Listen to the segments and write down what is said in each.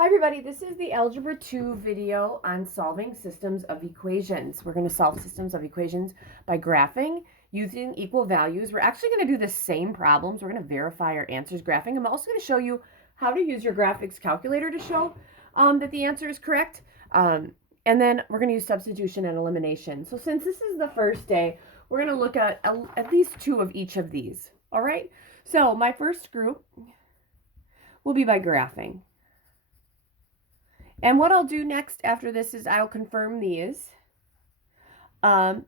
Hi everybody, this is the Algebra 2 video on solving systems of equations. We're going to solve systems of equations by graphing using equal values. We're actually going to do the same problems. We're going to verify our answers graphing. I'm also going to show you how to use your graphics calculator to show that the answer is correct. And then we're going to use substitution and elimination. So since this is the first day, we're going to look at least two of each of these. All right, so my first group will be by graphing. And what I'll do next after this is I'll confirm these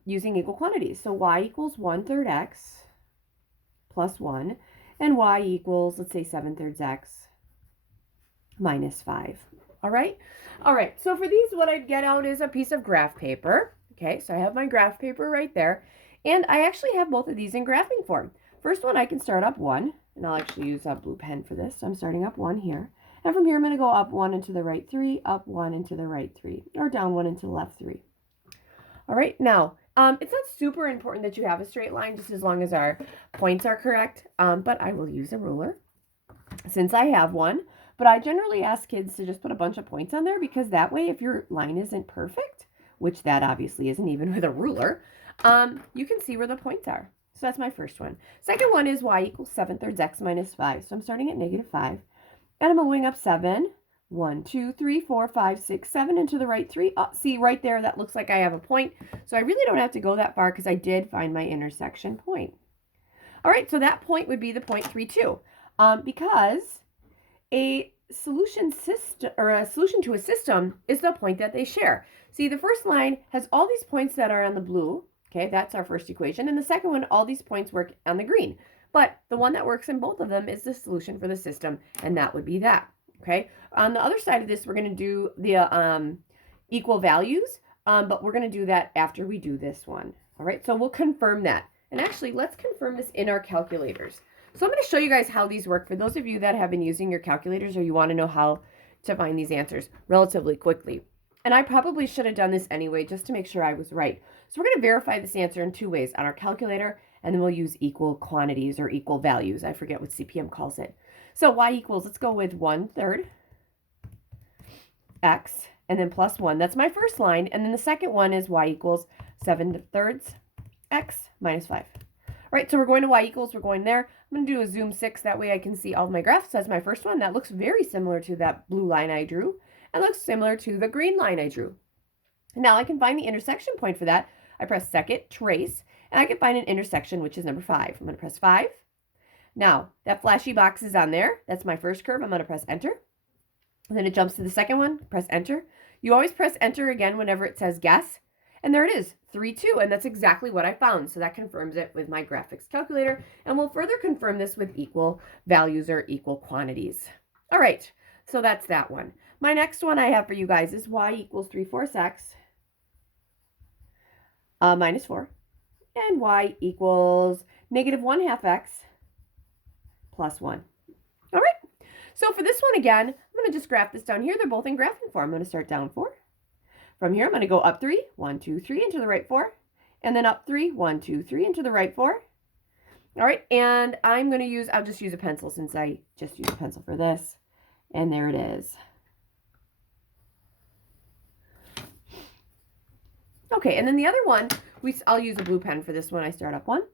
using equal quantities. So y equals 1/3 x plus 1, and y equals, let's say, 7/3 x minus 5. All right? All right, so for these, what I'd get out is a piece of graph paper. Okay, so I have my graph paper right there. And I actually have both of these in graphing form. First one, I can start up 1, and I'll actually use a blue pen for this. So I'm starting up 1 here. And from here, I'm going to go up 1 and to the right 3, up 1 and to the right 3, or down 1 and to the left 3. All right, now, it's not super important that you have a straight line, just as long as our points are correct, but I will use a ruler since I have one. But I generally ask kids to just put a bunch of points on there, because that way, if your line isn't perfect, which that obviously isn't even with a ruler, you can see where the points are. So that's my first one. Second one is y equals 7/3 x minus 5. So I'm starting at -5. And I'm going up 7, 1, 2, 3, 4, 5, 6, 7, and to the right 3. Oh, see, right there, that looks like I have a point. So I really don't have to go that far because I did find my intersection point. All right, so that point would be the point 3, 2. Because a solution system, or a solution to a system, is the point that they share. See, the first line has all these points that are on the blue. Okay, that's our first equation. And the second one, all these points work on the green. But the one that works in both of them is the solution for the system, and that would be that. Okay. On the other side of this, we're going to do the equal values, but we're going to do that after we do this one. All right. So we'll confirm that. And actually, let's confirm this in our calculators. So I'm going to show you guys how these work for those of you that have been using your calculators, or you want to know how to find these answers relatively quickly. And I probably should have done this anyway, just to make sure I was right. So we're going to verify this answer in 2 ways: on our calculator, and then we'll use equal quantities or equal values. I forget what CPM calls it. So y equals, let's go with 1/3 x, and then plus 1. That's my first line. And then the second one is y equals 7/3 x minus 5. All right, so we're going to y equals, we're going there. I'm going to do a zoom 6, that way I can see all of my graphs. That's my first one. That looks very similar to that blue line I drew, and looks similar to the green line I drew. Now I can find the intersection point for that. I press second, trace, and I can find an intersection, which is number 5. I'm going to press 5. Now, that flashy box is on there. That's my first curve. I'm going to press enter. And then it jumps to the second one. Press enter. You always press enter again whenever it says guess. And there it is, 3, 2. And that's exactly what I found. So that confirms it with my graphics calculator. And we'll further confirm this with equal values or equal quantities. All right, so that's that one. My next one I have for you guys is y equals 3/4 x minus 4. And y equals -1/2 x plus 1. All right. So for this one, again, I'm going to just graph this down here. They're both in graphing form. I'm going to start down 4. From here, I'm going to go up 3, 1, 2, 3, and to the right 4. And then up 3, 1, 2, 3, and to the right 4. All right. And I'm going to use, I'll just use a pencil since I just used a pencil for this. And there it is. Okay, and then the other one, I'll use a blue pen for this one. I start up 1.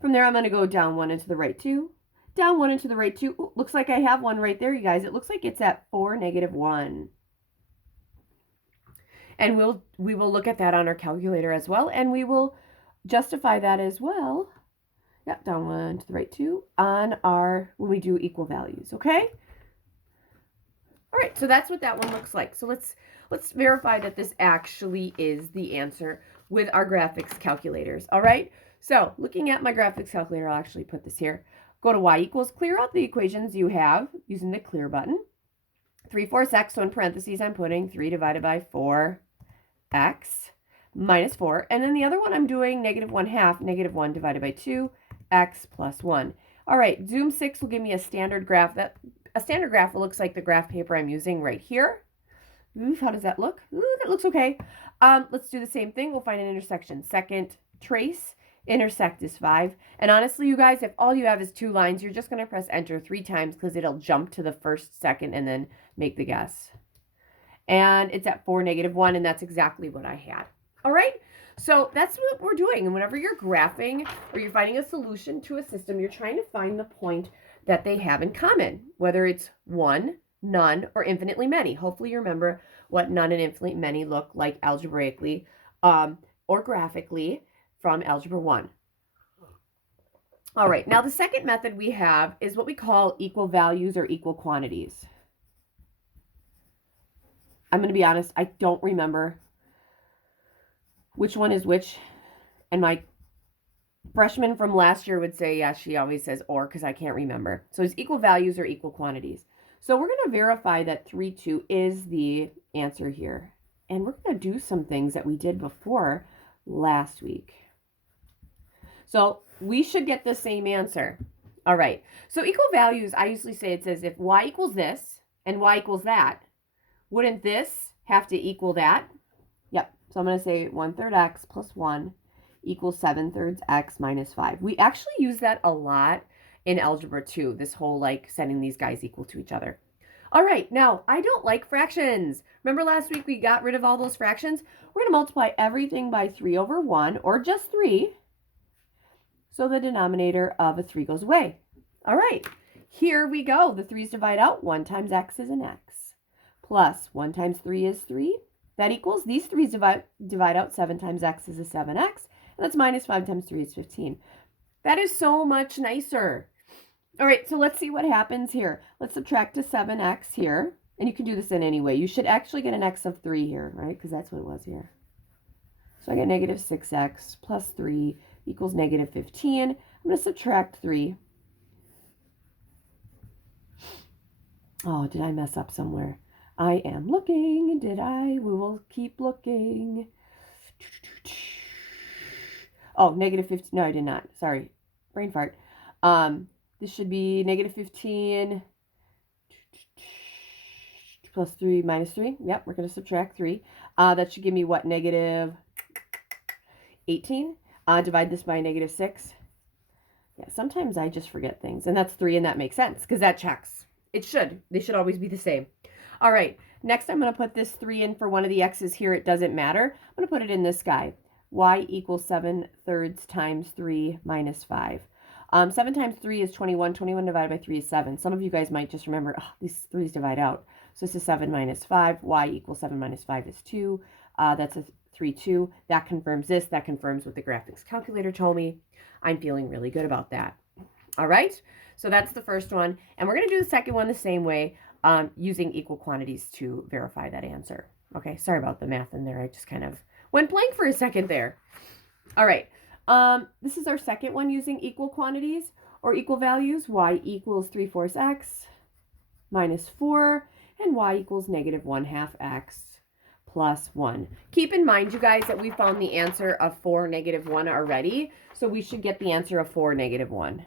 From there, I'm going to go down 1 and to the right 2. Down 1 and to the right 2. Ooh, looks like I have one right there, you guys. It looks like it's at 4, -1. And we will look at that on our calculator as well, and we will justify that as well. Yep, down 1 to the right 2 on when we do equal values, okay? All right, so that's what that one looks like. So let's verify that this actually is the answer with our graphics calculators. All right, so looking at my graphics calculator, I'll actually put this here. Go to y equals, clear out the equations you have using the clear button. 3/4 x, so in parentheses I'm putting 3 divided by 4x minus 4. And then the other one I'm doing -1/2, -1 divided by 2x plus 1. All right, zoom 6 will give me a standard graph. A standard graph looks like the graph paper I'm using right here. Ooh, how does that look? Ooh, that looks okay. Let's do the same thing. We'll find an intersection. Second, trace, intersect is 5. And honestly, you guys, if all you have is 2 lines, you're just going to press enter 3 times because it'll jump to the first, second, and then make the guess. And it's at 4, -1, and that's exactly what I had. All right? So that's what we're doing. And whenever you're graphing or you're finding a solution to a system, you're trying to find the point that they have in common, whether it's one, none, or infinitely many. Hopefully you remember what none and infinitely many look like algebraically or graphically from Algebra 1. All right, now the second method we have is what we call equal values or equal quantities. I'm going to be honest, I don't remember which one is which. And my freshman from last year would say, yeah, she always says or because I can't remember. So it's equal values or equal quantities. So we're going to verify that 3, 2 is the answer here. And we're going to do some things that we did before last week. So we should get the same answer. All right. So equal values, I usually say it says if y equals this and y equals that, wouldn't this have to equal that? Yep. So I'm going to say 1/3 x plus 1 equals 7/3 x minus 5. We actually use that a lot in Algebra 2, this whole like setting these guys equal to each other. All right, now I don't like fractions. Remember last week we got rid of all those fractions? We're going to multiply everything by 3/1 or just 3. So the denominator of a 3 goes away. All right, here we go. The 3's divide out. 1 times x is an x. Plus 1 times 3 is 3. That equals, these 3's divide out. 7 times x is a 7x. And that's minus 5 times 3 is 15. That is so much nicer. All right, so let's see what happens here. Let's subtract a 7x here. And you can do this in any way. You should actually get an x of 3 here, right? Because that's what it was here. So I get negative 6x plus 3 equals negative 15. I'm going to subtract 3. Oh, did I mess up somewhere? I am looking. Did I? We will keep looking. Oh, negative 15. No, I did not. Sorry. Brain fart. This should be negative 15 plus 3 minus 3. Yep, we're going to subtract 3. That should give me what? Negative 18. Divide this by negative 6. Yeah, sometimes I just forget things. And that's 3, and that makes sense because that checks. It should. They should always be the same. All right, next I'm going to put this 3 in for one of the x's here. It doesn't matter. I'm going to put it in this guy. Y equals 7/3 times 3 minus 5. 7 times 3 is 21. 21 divided by 3 is 7. Some of you guys might just remember, oh, these 3's divide out. So this is 7 minus 5. Y equals 7 minus 5 is 2. That's a 3, 2. That confirms this. That confirms what the graphics calculator told me. I'm feeling really good about that. All right, so that's the first one. And we're going to do the second one the same way, using equal quantities to verify that answer. Okay, sorry about the math in there. I just kind of went blank for a second there. All right, this is our second one using equal quantities or equal values. Y equals 3/4 x minus 4, and y equals negative 1/2 x plus 1. Keep in mind, you guys, that we found the answer of 4 negative 1 already, so we should get the answer of 4 negative 1.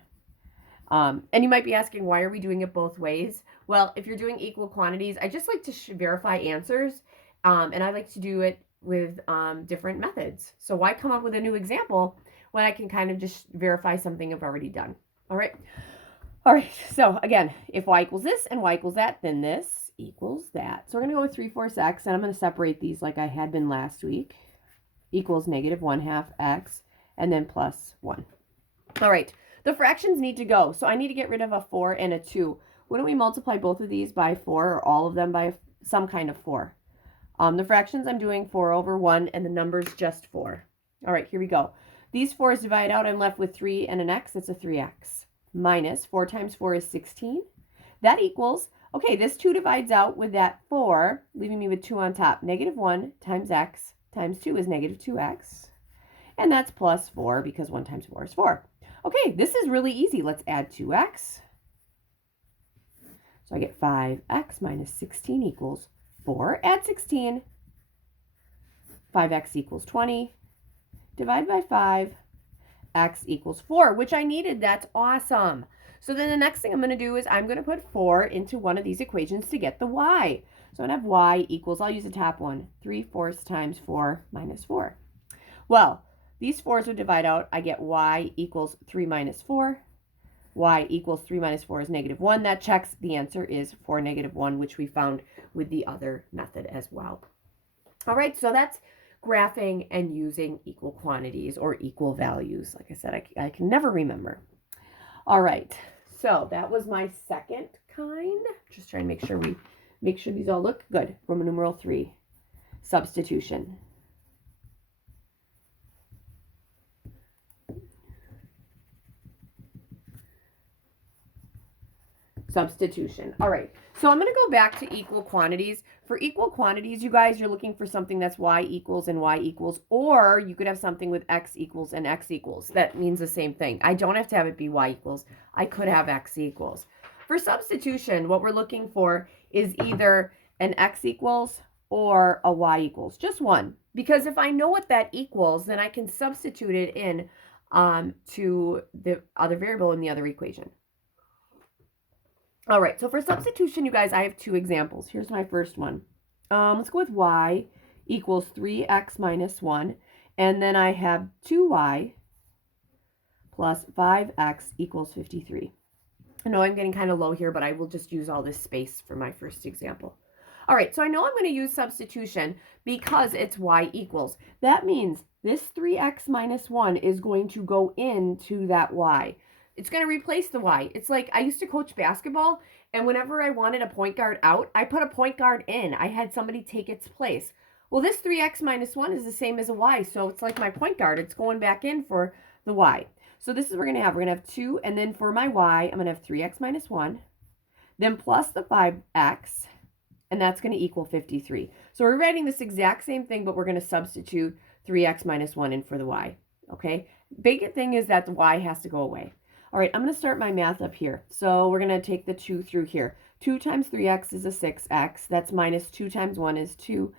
And you might be asking, why are we doing it both ways? Well, if you're doing equal quantities, I just like to verify answers, and I like to do it with different methods. So why come up with a new example when I can kind of just verify something I've already done? All right. All right. So again, if y equals this and y equals that, then this equals that. So we're going to go with 3/4 x, and I'm going to separate these like I had been last week. Equals negative 1/2 x, and then plus 1. All right. The fractions need to go. So I need to get rid of a 4 and a 2. Wouldn't we multiply both of these by 4 or all of them by some kind of 4? The fractions I'm doing 4/1 and the number's just 4. All right, here we go. These 4's divide out. I'm left with 3 and an x. It's a 3x. Minus 4 times 4 is 16. That equals, okay, this 2 divides out with that 4, leaving me with 2 on top. Negative 1 times x times 2 is negative 2x. And that's plus 4 because 1 times 4 is 4. Okay, this is really easy. Let's add 2x. So I get 5x minus 16 equals 4. Add 16. 5x equals 20. Divide by 5. X equals 4, which I needed. That's awesome. So then the next thing I'm going to do is I'm going to put 4 into one of these equations to get the y. So I'm going to have y equals, I'll use the top one, 3/4 times 4 minus 4. Well, these 4's would divide out. I get y equals 3 minus 4. y equals 3 minus 4 is -1. That checks. The answer is 4, -1, which we found with the other method as well. All right, so that's graphing and using equal quantities or equal values. Like I said, I can never remember. All right, so that was my second kind. Just trying to make sure these all look good. Roman numeral 3, substitution. Substitution. All right, so I'm going to go back to equal quantities. For equal quantities, you guys, you're looking for something that's y equals and y equals, or you could have something with x equals and x equals. That means the same thing. I don't have to have it be y equals. I could have x equals. For substitution, what we're looking for is either an x equals or a y equals, just one. Because if I know what that equals, then I can substitute it in to the other variable in the other equation. All right, so for substitution, you guys, I have two examples. Here's my first one. Let's go with y equals 3x minus 1. And then I have 2y plus 5x equals 53. I know I'm getting kind of low here, but I will just use all this space for my first example. All right, so I know I'm going to use substitution because it's y equals. That means this 3x minus 1 is going to go into that y. It's going to replace the y. It's like I used to coach basketball, and whenever I wanted a point guard out, I put a point guard in. I had somebody take its place. Well, this 3x minus 1 is the same as a y, so it's like my point guard. It's going back in for the y. So this is what we're going to have. We're going to have 2, and then for my y, I'm going to have 3x minus 1, then plus the 5x, and that's going to equal 53. So we're writing this exact same thing, but we're going to substitute 3x minus 1 in for the y, okay? Big thing is that the y has to go away. All right, I'm going to start my math up here. So we're going to take the 2 through here. 2 times 3x is a 6x. That's minus 2 times 1 is 2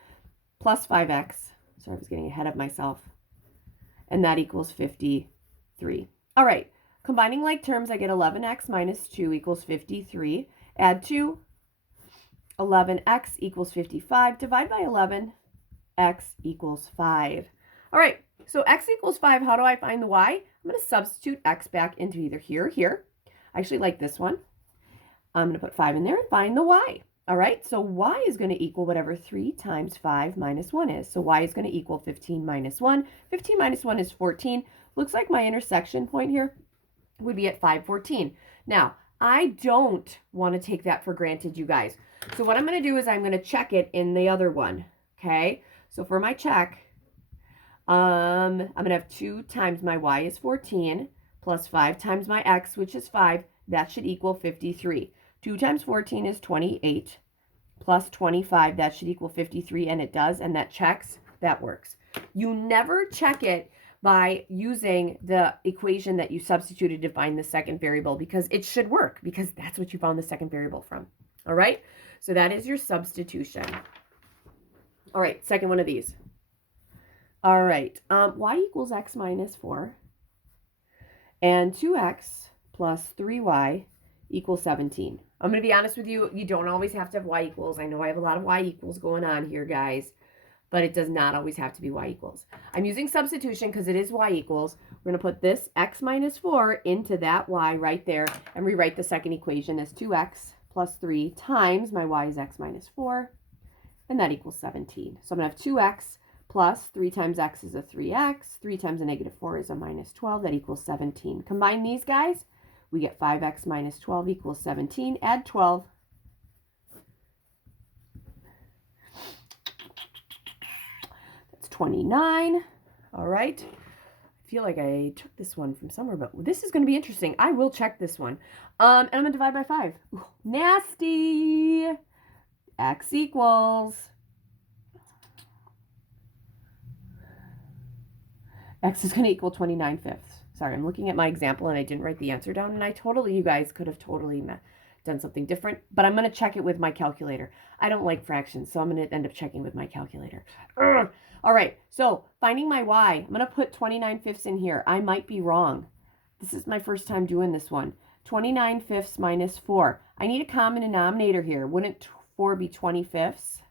plus 5x. Sorry, I was getting ahead of myself. And that equals 53. All right, combining like terms, I get 11x minus 2 equals 53. Add 2, 11x equals 55. Divide by 11, x equals 5. All right, so x equals 5. How do I find the y? I'm going to substitute x back into either here or here. I actually like this one. I'm going to put 5 in there and find the y. All right, so y is going to equal whatever 3 times 5 minus 1 is. So y is going to equal 15 minus 1. 15 minus 1 is 14. Looks like my intersection point here would be at 514. Now, I don't want to take that for granted, you guys. So what I'm going to do is I'm going to check it in the other one, okay? So for my check, I'm going to have 2 times my y is 14 plus 5 times my x, which is 5. That should equal 53. 2 times 14 is 28 plus 25. That should equal 53, and it does, and that checks. That works. You never check it by using the equation that you substituted to find the second variable, because it should work, because that's what you found the second variable from. All right? So that is your substitution. All right, second one of these. All right, y equals x minus 4, and 2x plus 3y equals 17. I'm going to be honest with you, you don't always have to have y equals. I know I have a lot of y equals going on here, guys, but it does not always have to be y equals. I'm using substitution because it is y equals. We're going to put this x minus 4 into that y right there and rewrite the second equation as 2x plus 3 times my y is x minus 4, and that equals 17. So I'm going to have 2x plus 3 times x is a 3x, 3 times a negative 4 is a minus 12, that equals 17. Combine these guys, we get 5x minus 12 equals 17, add 12. That's 29, all right. I feel like I took this one from somewhere, but this is going to be interesting. I will check this one. And I'm going to divide by 5. Ooh, nasty. X equals... X is going to equal 29/5. Sorry, I'm looking at my example and I didn't write the answer down, and you guys could have totally done something different, but I'm going to check it with my calculator. I don't like fractions, so I'm going to end up checking with my calculator. Ugh. All right, so finding my y, I'm going to put 29/5 in here. I might be wrong. This is my first time doing this one. 29/5 minus 4. I need a common denominator here. Wouldn't 4 be 25ths?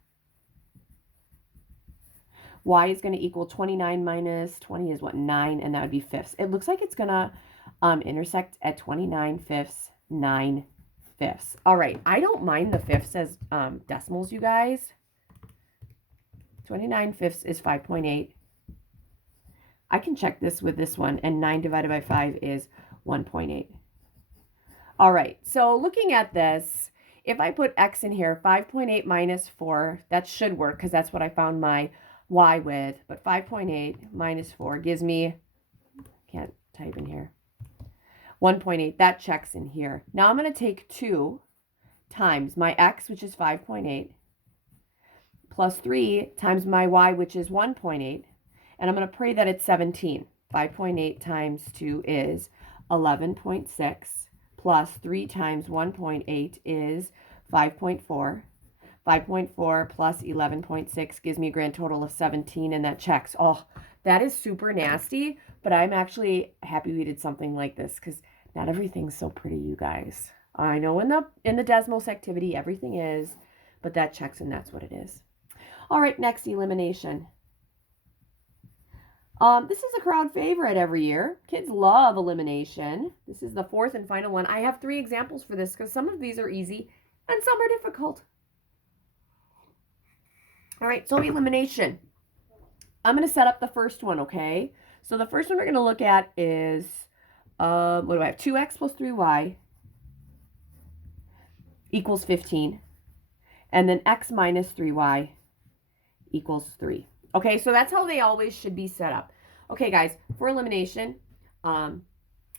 Y is going to equal 29 minus 20 is what, 9, and that would be fifths. It looks like it's going to intersect at 29/5, 9/5. All right, I don't mind the fifths as decimals, you guys. 29/5 is 5.8. I can check this with this one, and 9 divided by 5 is 1.8. All right, so looking at this, if I put x in here, 5.8 minus 4, that should work because that's what I found my y with. But 5.8 minus 4 gives me, can't type in here, 1.8. That checks in here. Now I'm going to take 2 times my x, which is 5.8, plus 3 times my y, which is 1.8. And I'm going to pray that it's 17. 5.8 times 2 is 11.6. Plus 3 times 1.8 is 5.4. 5.4 plus 11.6 gives me a grand total of 17, and that checks. Oh, that is super nasty, but I'm actually happy we did something like this because not everything's so pretty, you guys. I know in the Desmos activity everything is, but that checks, and that's what it is. All right, next, elimination. This is a crowd favorite every year. Kids love elimination. This is the fourth and final one. I have 3 examples for this because some of these are easy and some are difficult. All right, so elimination. I'm going to set up the first one, okay? So the first one we're going to look at is, what do I have? 2x plus 3y equals 15. And then x minus 3y equals 3. Okay, so that's how they always should be set up. Okay, guys, for elimination, and,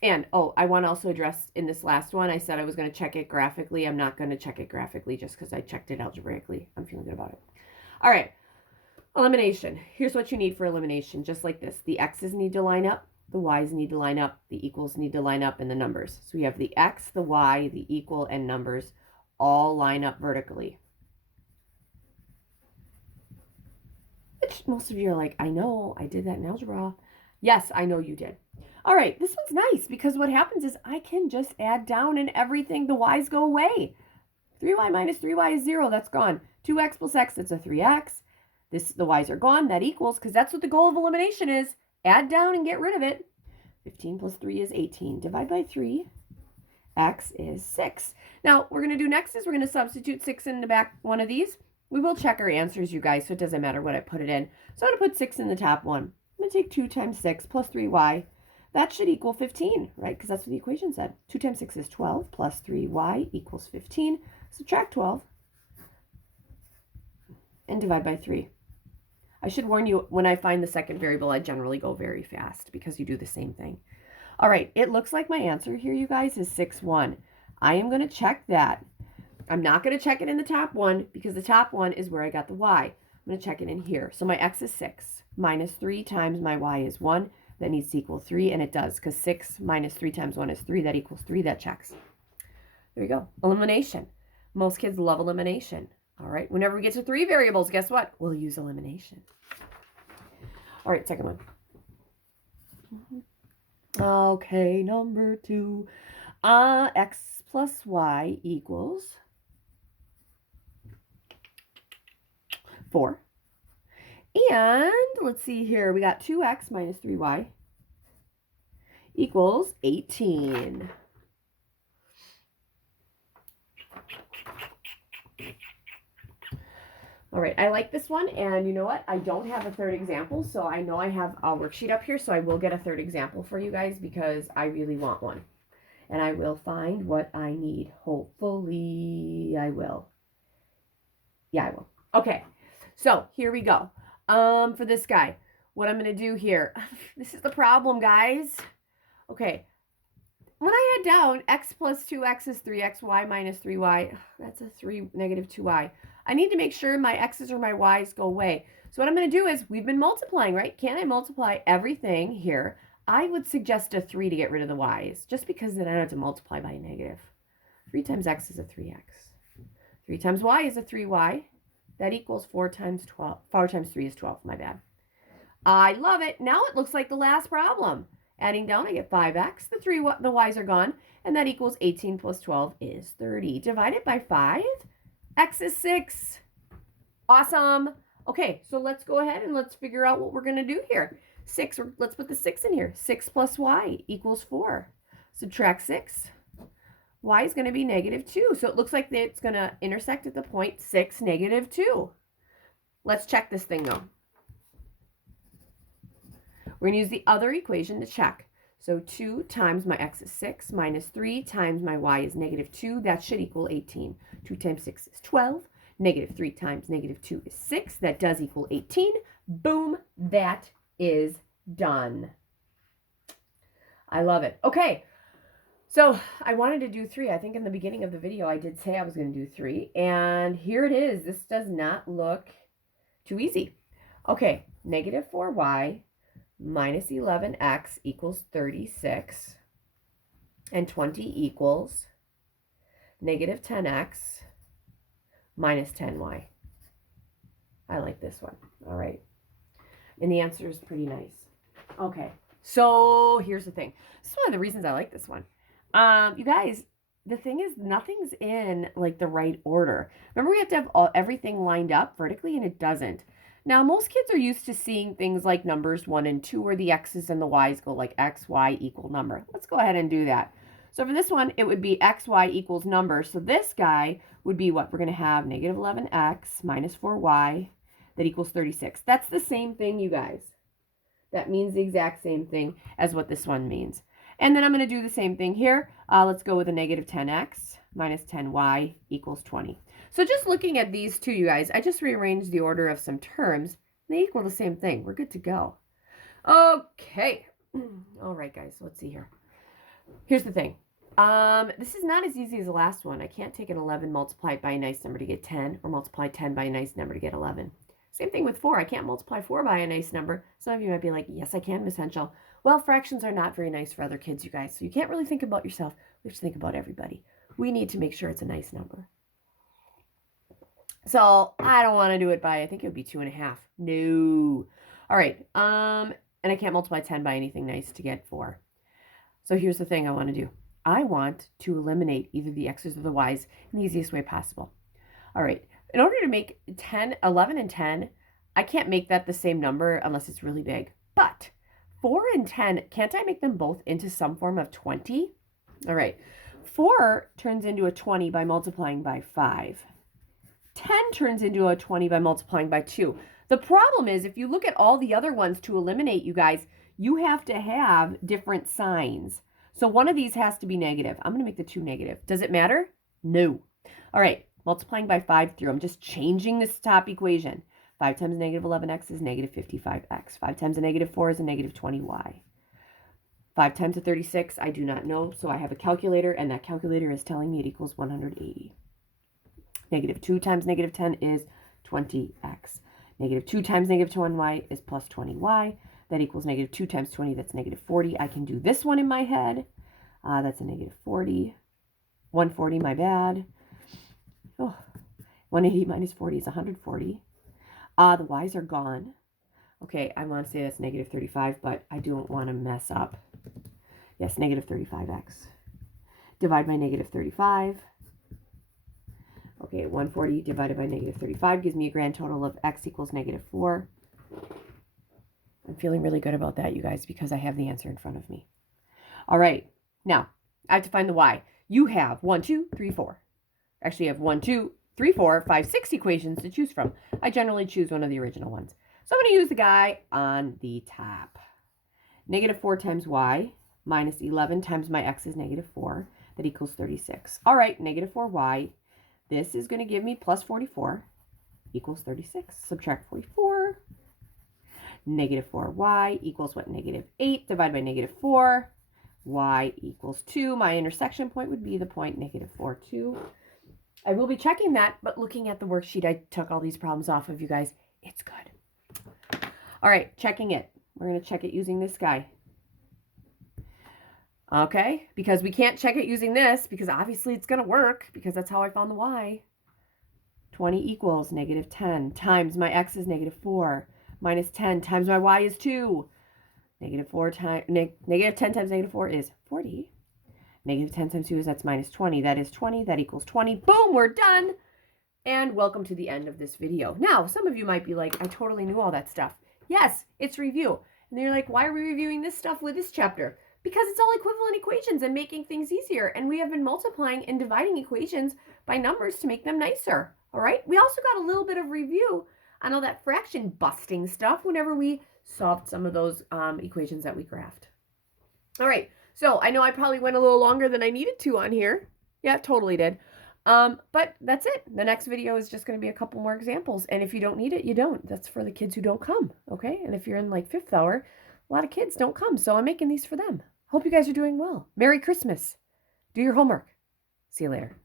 I want to also address in this last one, I said I was going to check it graphically. I'm not going to check it graphically just because I checked it algebraically. I'm feeling good about it. All right, elimination. Here's what you need for elimination, just like this. The x's need to line up, the y's need to line up, the equals need to line up, and the numbers. So we have the x, the y, the equal, and numbers all line up vertically. Which most of you are like, I know, I did that in algebra. Yes, I know you did. All right, this one's nice because what happens is I can just add down and everything, the y's go away. 3y minus 3y is 0, that's gone. 2x plus x, that's a 3x. The y's are gone, that equals, because that's what the goal of elimination is. Add down and get rid of it. 15 plus 3 is 18. Divide by 3, x is 6. Now, what we're going to do next is we're going to substitute 6 in the back one of these. We will check our answers, you guys, so it doesn't matter what I put it in. So I'm going to put 6 in the top one. I'm going to take 2 times 6 plus 3y. That should equal 15, right? Because that's what the equation said. 2 times 6 is 12 plus 3y equals 15. Subtract 12 and divide by 3. I should warn you, when I find the second variable, I generally go very fast because you do the same thing. All right, it looks like my answer here, you guys, is 6-1. I am going to check that. I'm not going to check it in the top one because the top one is where I got the y. I'm going to check it in here. So my x is 6 minus 3 times my y is 1. That needs to equal 3, and it does because 6 minus 3 times 1 is 3. That equals 3. That checks. There you go. Elimination. Most kids love elimination. All right. Whenever we get to 3 variables, guess what? We'll use elimination. All right, second one. Okay, number 2. X plus y equals 4. And let's see here. We got 2x minus 3y equals 18. All right, I like this one, and you know what? I don't have a third example, so I know I have a worksheet up here, so I will get a third example for you guys because I really want one. And I will find what I need. Hopefully, I will. Yeah, I will. Okay, so here we go. For this guy, what I'm going to do here, this is the problem, guys. Okay, when I add down, x plus 2x is 3x, y minus 3y, that's a 3, negative 2y. I need to make sure my x's or my y's go away. So what I'm going to do is, we've been multiplying, right? Can I multiply everything here? I would suggest a 3 to get rid of the y's, just because then I don't have to multiply by a negative. 3 times x is a 3x. 3 times y is a 3y. That equals 4 times 12. 4 times 3 is 12, my bad. I love it. Now it looks like the last problem. Adding down, I get 5x. The y's are gone, and that equals 18 plus 12 is 30. Divided by 5, x is 6. Awesome. Okay, so let's go ahead and let's figure out what we're going to do here. 6, let's put the 6 in here. 6 plus y equals 4. Subtract 6. Y is going to be -2. So it looks like it's going to intersect at the point 6, -2. Let's check this thing, though. We're going to use the other equation to check. So 2 times my x is 6 minus 3 times my y is -2. That should equal 18. 2 times 6 is 12. -3 times -2 is 6. That does equal 18. Boom, that is done. I love it. Okay, so I wanted to do 3. I think in the beginning of the video I did say I was going to do 3. And here it is. This does not look too easy. Okay, -4y minus 11x equals 36. And 20 equals -10x minus 10y. I like this one. All right. And the answer is pretty nice. Okay. So here's the thing. This is one of the reasons I like this one. You guys, the thing is nothing's in like the right order. Remember we have to have everything lined up vertically and it doesn't. Now, most kids are used to seeing things like numbers 1 and 2 where the x's and the y's go like x, y equal number. Let's go ahead and do that. So for this one, it would be x, y equals number. So this guy would be what? We're going to have -11x minus 4y that equals 36. That's the same thing, you guys. That means the exact same thing as what this one means. And then I'm going to do the same thing here. Let's go with a -10x minus 10y equals 20. So just looking at these two, you guys, I just rearranged the order of some terms. They equal the same thing. We're good to go. Okay. All right, guys, let's see here. Here's the thing. This is not as easy as the last one. I can't take an 11, multiply it by a nice number to get 10, or multiply 10 by a nice number to get 11. Same thing with 4. I can't multiply 4 by a nice number. Some of you might be like, yes, I can, Miss Henschel. Well, fractions are not very nice for other kids, you guys. So you can't really think about yourself. We have to think about everybody. We need to make sure it's a nice number. So I don't want to do it by, I think it would be 2.5. No. All right. And I can't multiply 10 by anything nice to get 4. So here's the thing I want to do. I want to eliminate either the x's or the y's in the easiest way possible. All right. In order to make 11 and 10, I can't make that the same number unless it's really big. But 4 and 10, can't I make them both into some form of 20? All right. 4 turns into a 20 by multiplying by 5. 10 turns into a 20 by multiplying by 2. The problem is if you look at all the other ones to eliminate, you guys, you have to have different signs. So one of these has to be negative. I'm going to make the 2 negative. Does it matter? No. All right. Multiplying by 5 through. I'm just changing this top equation. 5 times -11x is -55x. 5 times a -4 is a -20y. 5 times a 36, I do not know. So I have a calculator, and that calculator is telling me it equals 180. -2 times -10 is 20x. -2 times -21y is plus 20y. That equals -2 times 20, that's -40. I can do this one in my head. That's a -40. 140, my bad. Oh, 180 minus 40 is 140. The y's are gone. Okay, I want to say that's -35, but I don't want to mess up. Yes, -35x. Divide by -35. Okay, 140 divided by -35 gives me a grand total of x equals -4. I'm feeling really good about that, you guys, because I have the answer in front of me. All right, now I have to find the y. You have 1, 2, 3, 4. Actually, you have 1, 2, 3, 4, 5, 6 equations to choose from. I generally choose one of the original ones. So I'm going to use the guy on the top. -4 times y minus 11 times my x is -4. That equals 36. All right, -4y. This is going to give me plus 44 equals 36. Subtract 44. -4y equals what? -8 divided by -4. Y equals 2. My intersection point would be the point -4, 2. I will be checking that, but looking at the worksheet, I took all these problems off of you guys. It's good. All right, checking it. We're going to check it using this guy. Okay, because we can't check it using this, because obviously it's going to work, because that's how I found the y. 20 equals -10 times my x is -4 minus 10 times my y is 2. -10 times -4 is 40. -10 times 2 is that's -20. That is 20. That equals 20. Boom, we're done. And welcome to the end of this video. Now, some of you might be like, I totally knew all that stuff. Yes, it's review. And you're like, why are we reviewing this stuff with this chapter? because it's all equivalent equations and making things easier. And we have been multiplying and dividing equations by numbers to make them nicer. All right. We also got a little bit of review on all that fraction busting stuff whenever we solved some of those equations that we graphed. All right. So I know I probably went a little longer than I needed to on here. Yeah, totally did. But that's it. The next video is just going to be a couple more examples. And if you don't need it, you don't. That's for the kids who don't come. Okay. And if you're in like 5th hour, a lot of kids don't come. So I'm making these for them. Hope you guys are doing well. Merry Christmas. Do your homework. See you later.